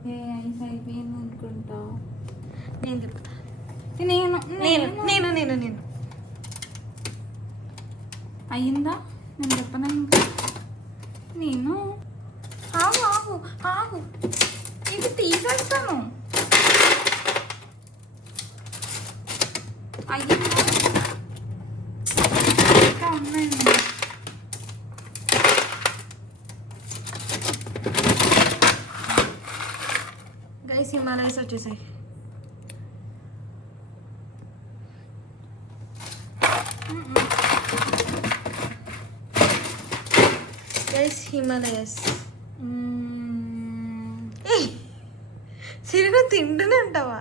Okay ice అయిపోయింది అనుకుంటా. నేను చెప్తా. నేను నేను నేను నేను నేను అయ్యిందా? నేను చెప్పనా ఇంకా? నేను ఆగు ఆగు ఆగు, ఇది తీసేస్తాను. అయ్యిందా? ఇంకా ఉన్నాయండి. గైస్ హిమాలయస్ వచ్చేసాయి. గైస్ హిమాలయస్. సిరిగా తింటూనే ఉంటావా?